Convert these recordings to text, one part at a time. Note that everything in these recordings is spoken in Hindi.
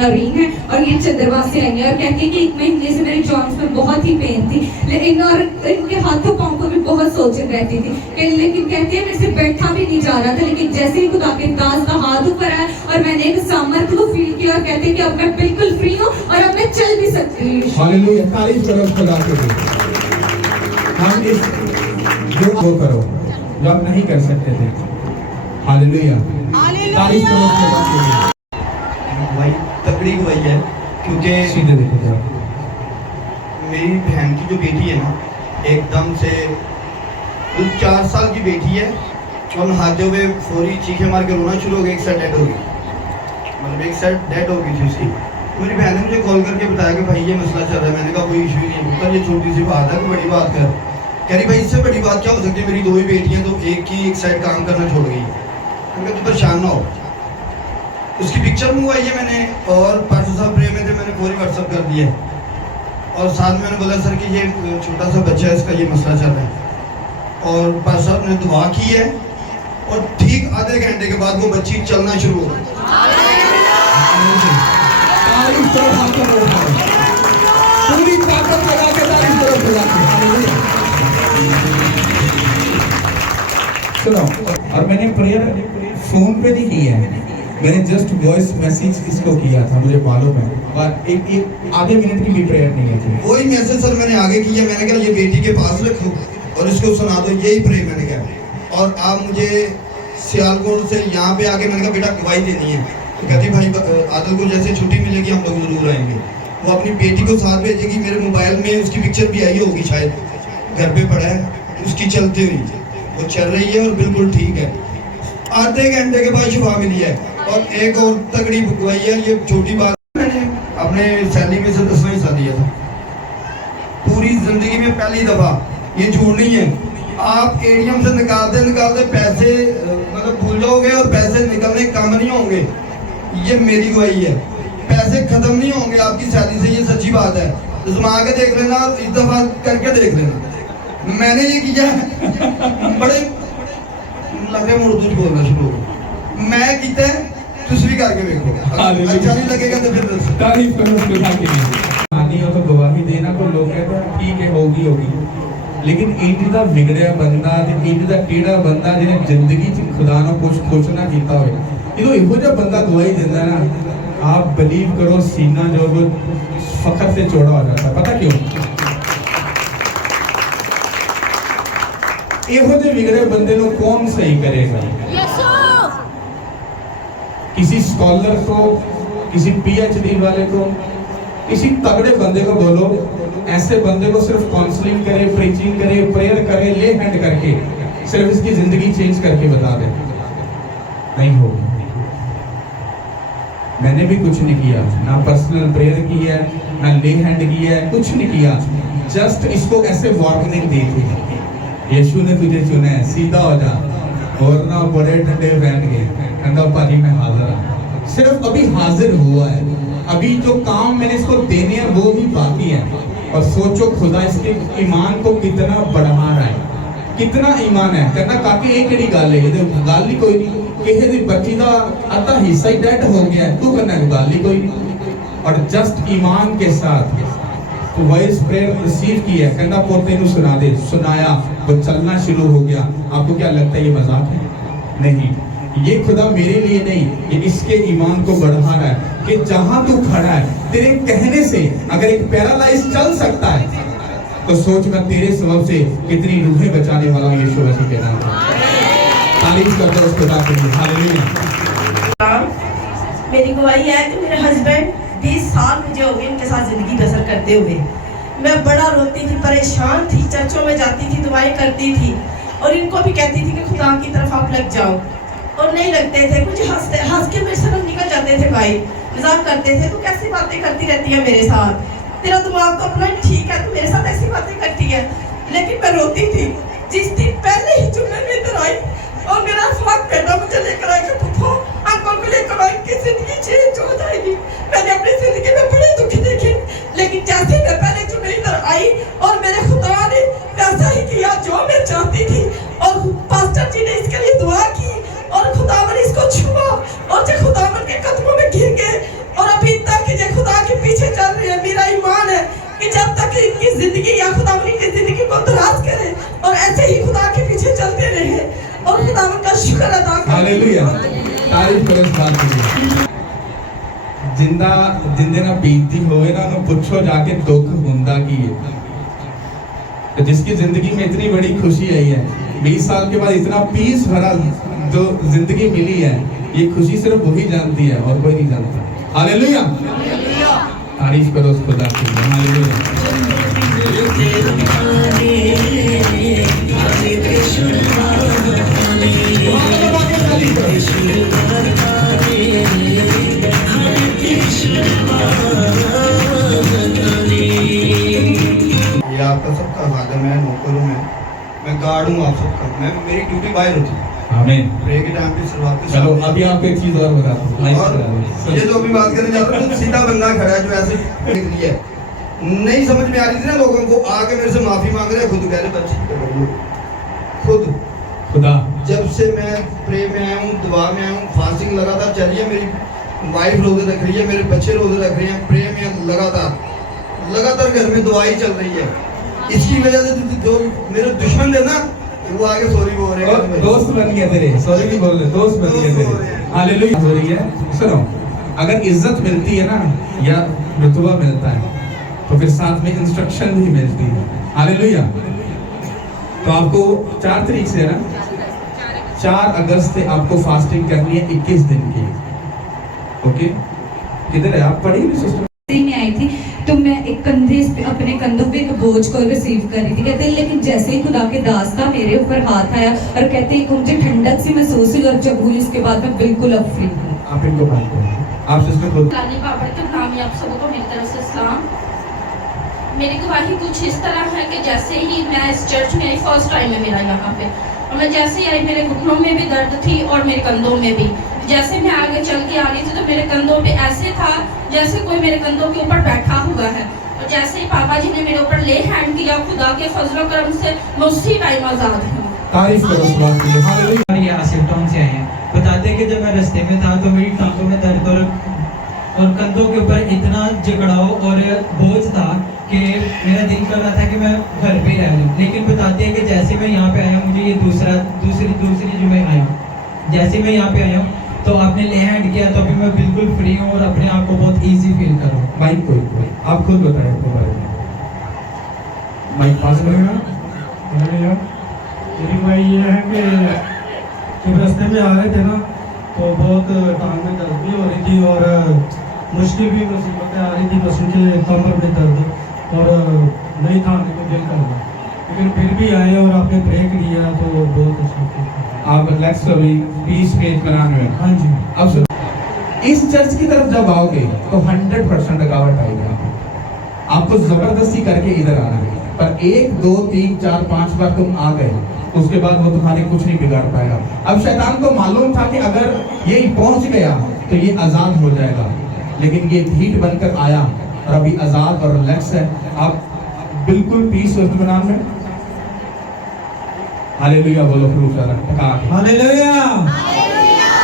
रिंग है और ये चंद्रमा से आई है और कहती है कि 1 महीने से मेरे जॉइंट्स में बहुत ही पेन थी, लेकिन और इनके हाथों पाँव को भी बहुत सोचन रहती थी लेकिन कहती है मेरे से बैठा भी नहीं जा रहा था, लेकिन जैसे ही खुदा के दास का हाथ ऊपर आया और मैंने एक सामर्थ्य को फील किया और कहती है कि अब मैं बिल्कुल फ्री हूँ और अब मैं चल भी सकती हूँ। हालेलुया, तारीफ करो खुदा के लिए। हम इस जो वो करो जो आप नहीं कर सकते थे। हालेलुया, तारीफ करो खुदा के लिए। भाई तगड़ी गवाही है, क्योंकि सीधे देखो जरा। मेरी बहन की जो बेटी है ना, एकदम से 4 साल की बेटी है और नहाते हुए फौरी चीखे मार के रोना शुरू हो गया। एक साइड डेड हो गई, मतलब एक साइड डेड हो गई थी उसकी। मेरी बहन ने मुझे कॉल करके बताया कि भाई ये मसला चल रहा है। मैंने कहा कोई इशू ही नहीं है, ये छोटी सी बात है, कोई बड़ी बात कर। कह रही भाई इससे बड़ी बात क्या हो सकती है, मेरी 2 ही बेटियाँ तो एक की एक साइड काम करना छोड़ गई। मैंने कहा तू परेशान ना हो। उसकी पिक्चर मंगवाई है मैंने और पास्टर साहब प्रे में थे, मैंने पूरी व्हाट्सअप कर दिया और साथ में मैंने बोला सर कि ये छोटा सा बच्चा है, इसका ये मसला चल रहा है। और पास्टर साहब ने दुआ की है और ठीक आधे घंटे के बाद वो बच्ची चलना शुरू हो गई। पूरी ताकत लगा के तारीफ करो खुदा की। सुनो, और मैंने प्रेयर फोन पे नहीं की है, मैंने जस्ट वॉइस मैसेज इसको किया था, मुझे मालूम है, और एक आधे मिनट की भी प्रेयर नहीं है। वही मैसेज सर मैंने आगे किया, मैंने कहा ये बेटी के पास रखो और इसको सुना दो, यही प्रे मैंने कहा। और आप मुझे सियालकोट से यहाँ पे आके मैंने कहा बेटा गवाही देनी है, तो कहती भाई आदल को जैसे छुट्टी मिलेगी हम लोग जरूर आएंगे। वो अपनी बेटी को साथ भेजेगी। मेरे मोबाइल में उसकी पिक्चर भी आई होगी, शायद घर पे पड़ा है, उसकी चलती हुई वो चल रही है और बिल्कुल ठीक है। आधे घंटे के बाद शिफा मिली है। और एक और तगड़ी गवाही है, ये छोटी बात, मैंने अपने सैलरी में से 10वां हिस्सा दिया था। पूरी जिंदगी में पहली दफा, ये झूठ नहीं है, आप एटीएम से निकालते पैसे मतलब भूल जाओगे और पैसे निकलने कम नहीं होंगे। ये मेरी गवाही है, पैसे खत्म नहीं होंगे आपकी सैलरी से, ये सच्ची बात है। आजमा के देख लेना, इस दफा करके देख लेना। मैंने ये किया बड़े लगे मुर्दूज बोलना शुरू हो, मैं किया तुझ भी करके देखो, अच्छा नहीं लगेगा तो फिर तारीफ करो खुदा के लिए। आनी हो तो गवाही देना, तो लोग कहते हैं ठीक है होगी, लेकिन इंज दा बिगड़िया बंदा ते इंज दा टेढ़ा बंदा जिन्हें जिंदगी च खुदा नाल कुछ खुश ना कीता होए, इदो इहो जिहा बंदा गवाही देंदा ना, आप बिलीव करो सीना जो फखर से चौड़ा हो जाता। पता क्यों? इहो जे बिगड़े बंदे को कौन सही करेगा? किसी स्कॉलर को, किसी पीएचडी वाले को, किसी तगड़े बंदे को बोलो, ऐसे बंदे को सिर्फ काउंसलिंग करे, प्रीचिंग करे, प्रेयर करे, ले हैंड करके सिर्फ इसकी जिंदगी चेंज करके बता दे, नहीं होगी। मैंने भी कुछ नहीं किया, ना पर्सनल प्रेयर की है, ना ले हैंड किया है, कुछ नहीं किया, जस्ट इसको ऐसे वार्निंग दी थी, यीशु ने तुझे चुना है, सीधा हो जा। और ना बड़े ठंडे बैठ गए, ठंडा पानी में हाजिर, सिर्फ अभी हाजिर हुआ है, अभी जो काम मैंने इसको देने हैं वो भी बाकी है। और सोचो खुदा इसके ईमान को कितना बढ़ा रहा है, कितना ईमान है। कहना काके एक केड़ी गल है, ये गल ही कोई नहीं, किसी दी बच्ची दा आधा हिस्सा ही डेड हो गया है, तू करना गल ही कोई नहीं। और जस्ट ईमान के साथ तो वॉइस प्रेयर रिसीव की है, कहना पोते नु सुना दे, सुनाया, वो चलना शुरू हो गया। आपको क्या लगता है ये मजाक है? नहीं, ये खुदा मेरे लिए नहीं, ये इसके ईमान को बढ़ा रहा है कि जहां तू खड़ा है, तेरे कहने से अगर एक पैरालाइज चल सकता है, तो सोच मैं तेरे सबब से कितनी रूहें बचाने वाला हूं यीशु मसीह के नाम में। तारीफ करते हो खुदा के लिए। हालेलुया। मेरी गवाही है कि मेरे हस्बैंड 20 साल मुझे हो गए इनके साथ जिंदगी बसर करते हुए। मैं बड़ा रोती थी, परेशान थी, चर्चों में जाती थी, दुआएं करती थी और इनको भी कहती थी कि खुदा की तरफ आप लग जाओ, और नहीं लगते थे। कुछ हंस के मेरे से निकल जाते थे, भाई मजाक करते थे, तू कैसी बातें करती रहती है मेरे साथ, तेरा दिमाग तो अपना ठीक है, तू मेरे साथ ऐसी बातें करती है। लेकिन मैं रोती थी। जिस दिन पहले ही जुम्मे में इधर आई और मेरा फाक बेटा मुझे लेकर आया कि पुप्पो अंकल को लेकर आए कि जिंदगी चेंज हो जाएगी। मैंने अपनी जिंदगी में बड़े दुख देखे, लेकिन जैसे मैं पहले जुम्मे इधर आई और मेरे खुदा ने वैसा ही किया जो मैं चाहती थी, और पास्टर जी ने इसके लिए दुआ की और खुदा ने इसको छुआ और जो खुदा के कदमों में गिर गए और अभी तक तक इनकी जिंदगी या खुदा की जिंदगी को दराज करे और ऐसे ही खुदा के पीछे चलते रहे और खुदा का शुक्र अदा करें। हालेलुया, तारीफ करो इस बात के लिए। जिंदा जिंदे ना बीतती होवे ना उन्हें पूछो जाके दुख हुंदा की है। तो जिसकी जिंदगी में इतनी बड़ी खुशी आई है, 20 साल के बाद इतना पीस भरा जो जिंदगी मिली है, ये खुशी सिर्फ वही जानती है और कोई नहीं जानता। हालेलुया, तारीफ करो उस खुदा की। हालेलुया। ये आपका सबका खादम है, नौकर हूँ मैं गार्ड हूँ आप सबका। मैं मेरी ड्यूटी बाहर होती है। आमीन। प्रे के टाइम पे शुरुआत के चलो साथ अभी आपको एक चीज और बताता हूँ। माइक और चला दो। ये जो अभी बात करने जा रहा हूँ, सीधा बंदा खड़ा है जो ऐसे देख लिया है, नहीं समझ में आ रही थी ना लोगों को, आके मेरे से माफी मांग रहे हैं, खुद कह रहे बच्चे खुद। खुदा जब से मैं प्रे में आया हूँ, दुआ में आया हूँ, फास्टिंग लगातार चल रही है, मेरी वाइफ रोजे रख रही है, मेरे बच्चे रोजे रख रहे हैं, प्रे में लगातार घर में दुआई चल रही है। इसकी वजह से जो मेरे दुश्मन थे ना, वो आगे सॉरी बोल रहे हैं। दोस्त बन गए तेरे, सॉरी नहीं बोल रहे, दोस्त बन गए तेरे। हालेलुया हो रही है। सुनो, अगर इज्जत मिलती है ना या रुतबा मिलता है तो फिर साथ में इंस्ट्रक्शन भी मिलती है। हालेलुया। तो आपको 4 तारीख से है ना, 4 अगस्त से आपको फास्टिंग करनी है 21 दिन की। ओके, किधर है आप? पढ़ी नहीं सिस्टर में आई थी तो मैं एक कंधे पे अपने कंधों पे एक बोझ को रिसीव कर रही थी। कहते हैं लेकिन जैसे ही खुदा के दास का मेरे ऊपर हाथ आया और कहते हैं मुझे ठंडक सी महसूस हुई और जब हुई इसके बाद मैं बिल्कुल अब फ्री हूँ। आप इनको बात करें, आप सिस्टर खुद। लानी बाबर के नाम में आप सबको मेरी तरफ से सलाम। मेरी गवाही कुछ इस तरह है कि जैसे ही मैं इस चर्च में आई, फर्स्ट टाइम है मेरा यहाँ पे, और मैं जैसे ही आई मेरे घुटनों में भी दर्द थी और मेरे कंधों में भी। जैसे मैं आगे चल के आ रही थी तो मेरे कंधों पे ऐसे था जैसे कोई मेरे कंधों के ऊपर बैठा हुआ है, और जैसे ही पापा जी ने मेरे ऊपर ले हैंड किया, खुदा के फजलो करम से मैं उसी टाइम आजाद हूँ। तारीफ करो इस बात के लिए। हालेलुया। और ये आसिफ टाउन से आए हैं। बताते हैं कि जब मैं रास्ते में था तो मेरी टांगों में दर्द और कंधों के ऊपर इतना जकड़ाव और बोझ था कि मेरा दिल कर रहा था कि मैं घर पे रह लूँ। लेकिन बताते हैं कि जैसे मैं यहाँ पे आया, मुझे ये दूसरी जो मैं आया, जैसे मैं यहाँ पे आया हूँ तो आपने ले हैंड किया तो अभी मैं बिल्कुल फ्री हूँ और अपने आप को बहुत इजी फील कर रहा हूँ। माइक कोई आप खुद बताएं अपने बारे में। माइक पास करेगा। मेरी भाई ये है कि जब रास्ते में आ रहे थे ना तो बहुत टांग में दर्द भी हो रही थी और मुश्किल भी मुसीबतें आ रही थी, बस मुझे कमर में दर्द और नहीं थामने को दिल कर रहा, लेकिन फिर भी आए और आपने ब्रेक लिया तो बहुत अच्छा। आप रिलैक्स अभी पीस में इत्मीनान में। हाँ जी। अब सुनो, इस चर्च की तरफ जब आओगे तो 100% रुकावट आएगी। आपको जबरदस्ती करके इधर आना है, पर 1 2 3 4 5 बार तुम आ गए, उसके बाद वो तुम्हारे कुछ नहीं बिगाड़ पाएगा। अब शैतान को मालूम था कि अगर ये पहुंच गया तो ये आजाद हो जाएगा, लेकिन ये ढीठ बनकर आया और अभी आजाद और रिलैक्स है। आप बिल्कुल पीस और इत्मीनान में। हालेलुया बोलो फिर हालेलुया।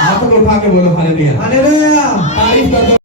हाथों को उठा के बोलो हालेलुया। हालेलुया। तारीफ कर दो।